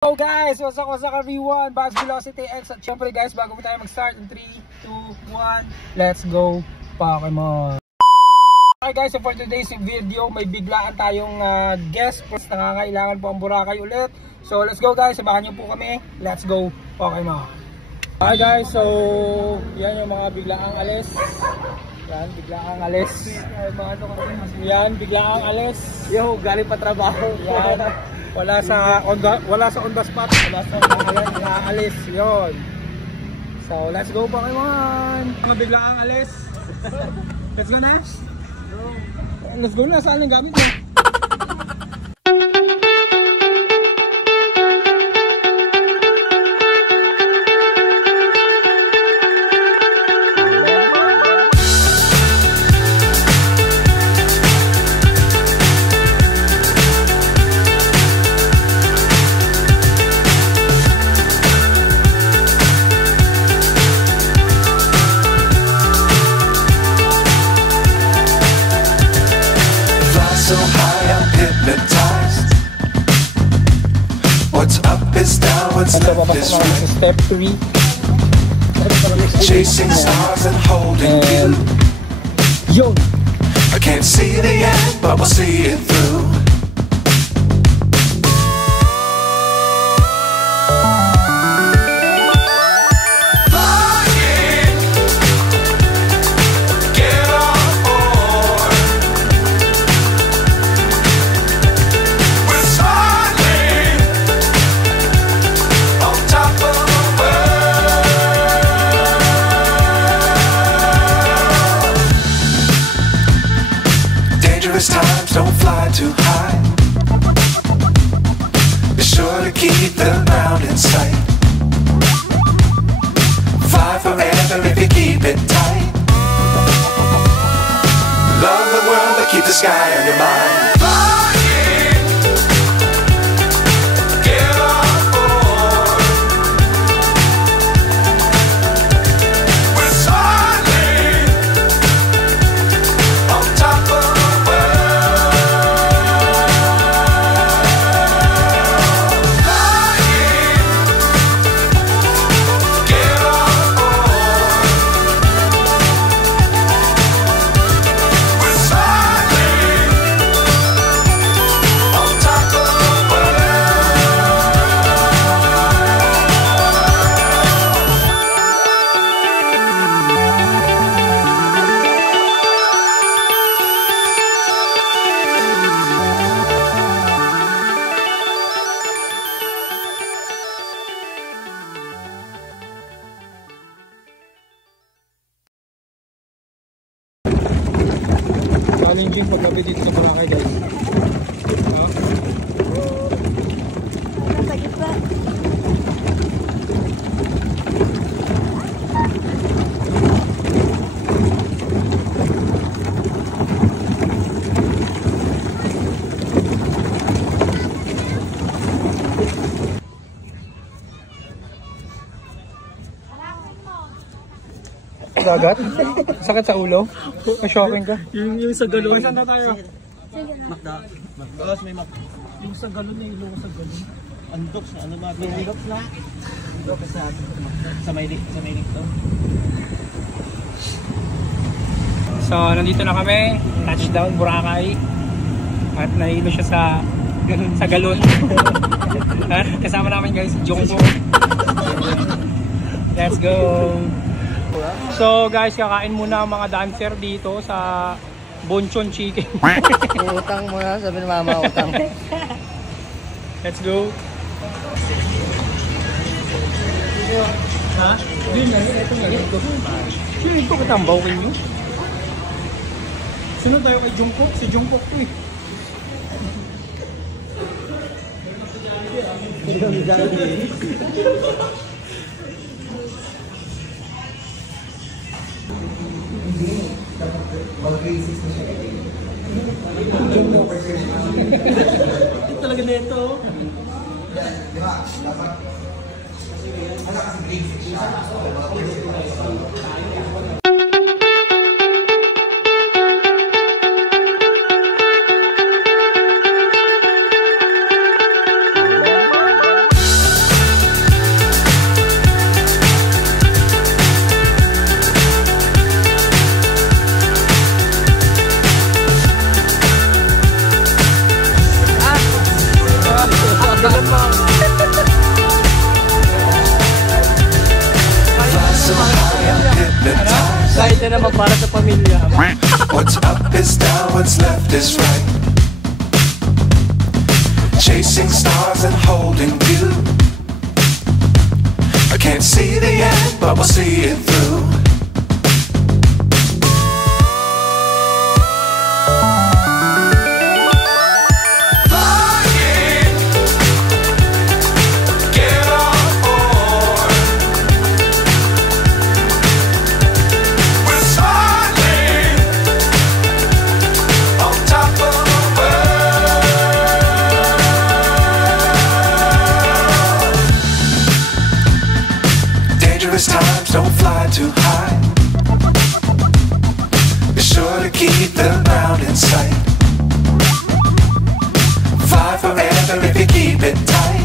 Hello guys! What's up everyone? Buzz Velocity X. At syempre guys, bago po tayo mag-start in 3, 2, 1, let's go Pokemon! Okay guys, so for today's video, may biglaan tayong guest. Nangangailangan po ang Boracay ulit. So let's go guys, sabahan niyo po kami. Let's go Pokemon! Okay guys, so yan yung mga biglaang alis. Yan, biglaang alis. Yan, biglaang alis. Yo, galing pa trabaho. Yan. Wala sa on the spot, wala sa alis. Yon. So, let's go Pokemon. Mga biglaang alis. Let's go na. Let's go na, saan yung gamit mo? So high, I'm hypnotized. What's up is down, what's left is right. Step 3. Chasing stars and holding you. Yo! I can't see the end, but we'll see it through. Times don't fly too high. Be sure to keep the ground in sight. Fly forever if you keep it tight. Love the world but keep the sky on your mind. Challenging paggabi dito sa Boracay guys. Sakit pa. Dagat? Sakit sa ulo? Na-shopping ka? Yung sa galon. Saan na tayo? Makda. Makda. May makda. Yung sa galon na yung sa galon. Andok sa ano ba? Andok na. Andok sa may dito. So, nandito na kami. Touchdown, Boracay. At nahilo siya sa galon. Kasama namin guys, si Jungkook. Let's go! So guys, kakain muna ang mga dancer dito sa Bonchon Chicken. Utang mo na, sabi ni mama, utang. Let's go. Ha? Yun na, ito nga ito. Sino ito katambawin nyo? Sunod tayo kay Jungkook. Si Jungkook to eh. Talaga na ito. Kahit na naman para sa pamilya. What's up is down, what's left is right. Chasing stars and holding you. I can't see the end, but we'll see it through. Times don't fly too high. Be sure to keep the ground in sight. Fly forever if you keep it tight.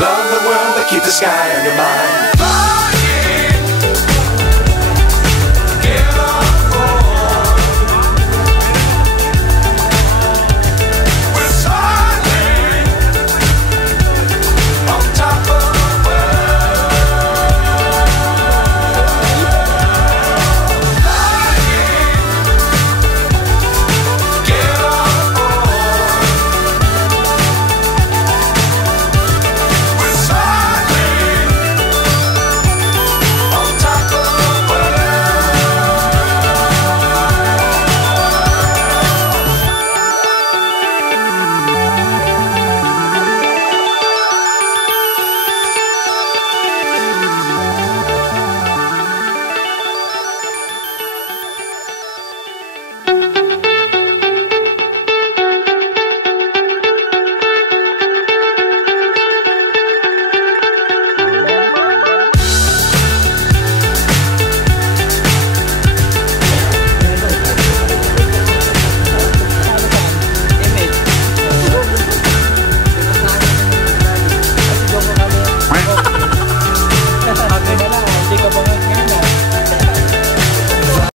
Love the world but keep the sky on your mind.